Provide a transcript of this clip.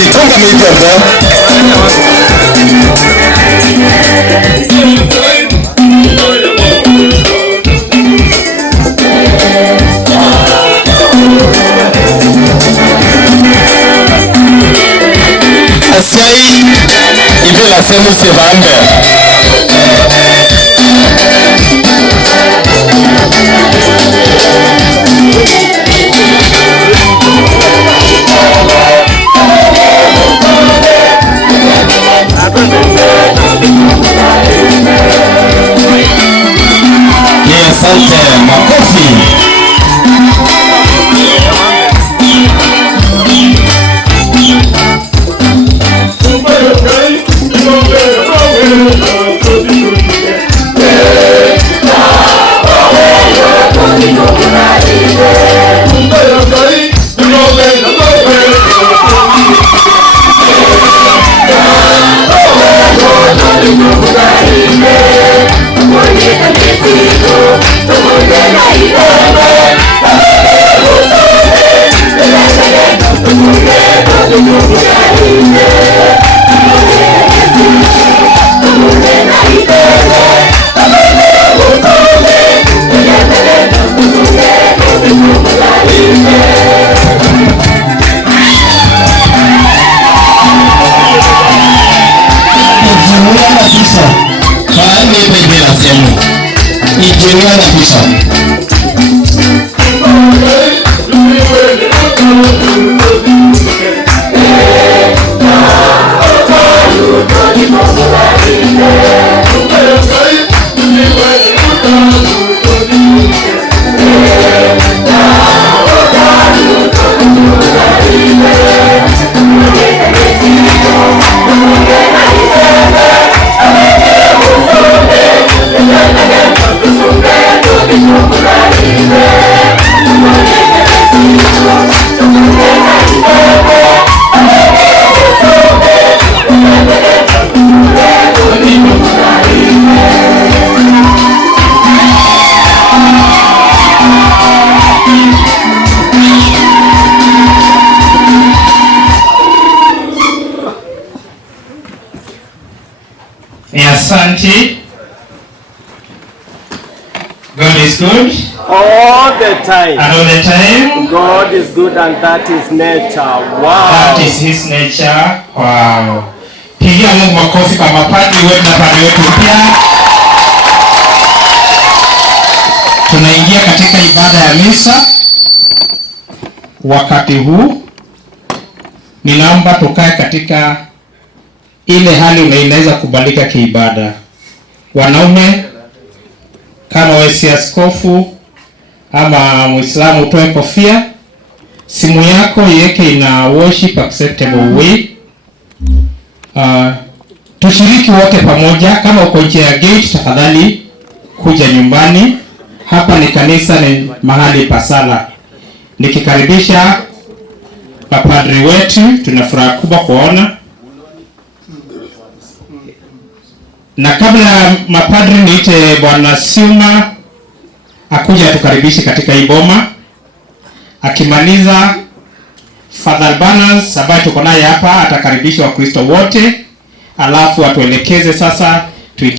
Jitunga mikono. Asai ibe la semu se bande. Asante, makofi. Asante. God is good. All the time. And all the time. God is good, and that is nature. Wow. That is his nature. Wow. Pigia Mungu makofi kwa mapadri wetu na padri wetu pia. Tunaingia katika ibada ya misa. Wakati huu ninaomba tukae katika ile hali inaweza kubalika kiibada. Wanaume, kama wewe si askofu ama Muislamu, utoe kofia, simu yako iweke ina worship acceptable way. Tushiriki wote pamoja. Kama uko nje ya gate, tafadhali kuja nyumbani. Hapa ni kanisa, ni mahali pa sala. Nikikaribisha mapadri wetu, tuna furaha kubwa kuona. Na kabla mapadri, niite Bwana Siuma akuja tukaribishe katika hii boma. Akimaliza Father Barnabas ambaye tuko naye hapa atakaribisha Wakristo wote, alafu atuelekeze sasa